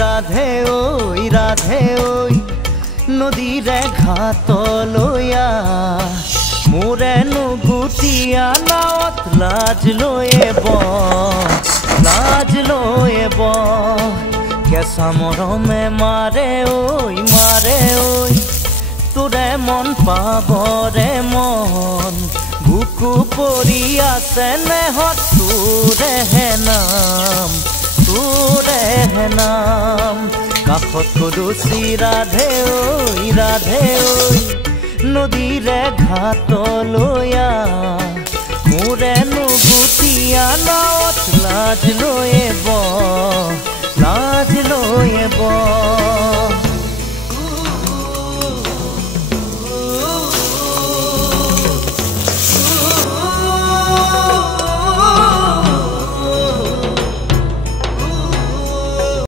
ৰাধে ঐ নদীৰে ঘাটলৈয়া মোৰে নুগুটিয়া নাৱত লাজ লৈয়ে কেঁচা মৰমে মাৰে ঐ তোৰে মন পাবৰে মন বুকু পৰি আছে নেহত তোৰেহে নাম কাষত কদুচি ৰাধে ঐ নদীৰে ঘাটলৈয়া মোৰে নুগুটিয়া নাৱত লাজ লৈয়ে